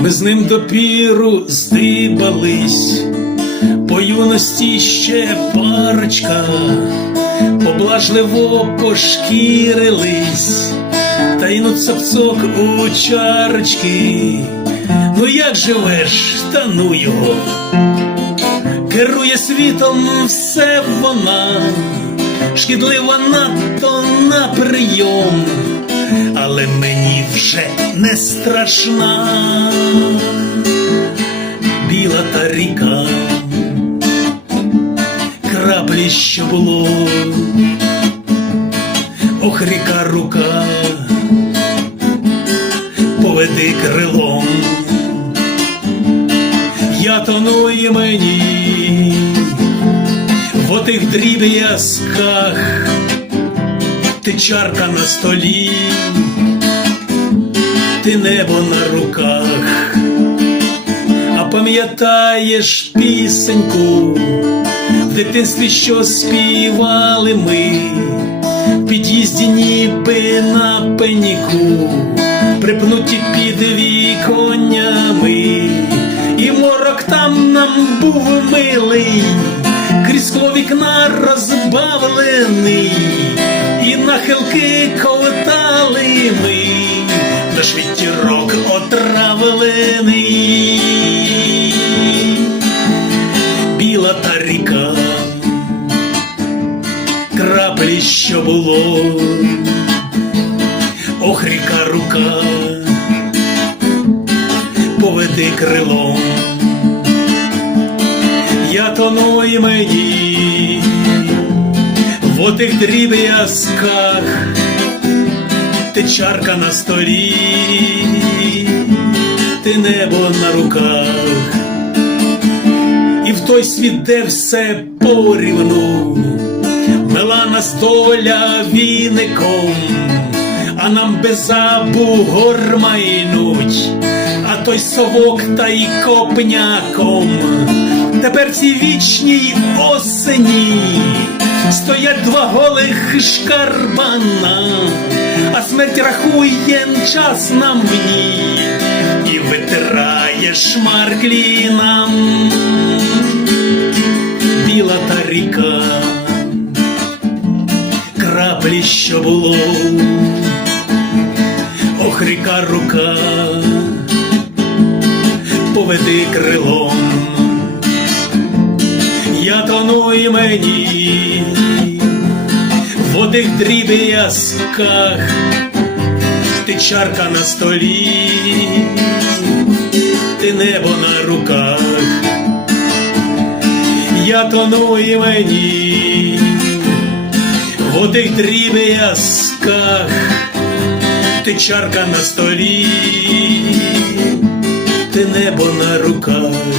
Ми з ним допіру здибались, по юності ще парочка, поблажливо пошкірились, та й ну цапцок у чарочки. Ну як живеш, та ну його, керує світом все вона, шкідлива надто на прийом. Але мені вже не страшна. Біла та ріка, краплі, що було, ох, ріка рука, поведи крилом, я тону і мені в отих дріб'язках ти чарка на столі, ти небо на руках, а пам'ятаєш пісеньку? В дитинстві, що співали ми, в під'їзді ніби на пеніку, припнуті під віконнями, і морок там нам був милий, крізь скло вікна розбавлений. І нахилки ковтали ми, наш вітірок отравлений, біла та ріка, краплі, що було, ох, ріка рука, поведи крилом, я тону і мені в отих дріб'язках, ти чарка на столі, ти небо на руках, і в той світ, де все порівну, мила на столя віником, а нам без забу гормайнуть, а той совок та й копняком. Тепер цій вічній осені стоять два голих шкарбана, а смерть рахує час нам в ній і витирає шмарклі нам біла та ріка, краплі, що було, ох, ріка рука, поведи крилом. Я тону і мені одних дріб'язках, ти чарка на столі, ти небо на руках, я тону і мені. В одних дріб'язках, ти чарка на столі, ти небо на руках.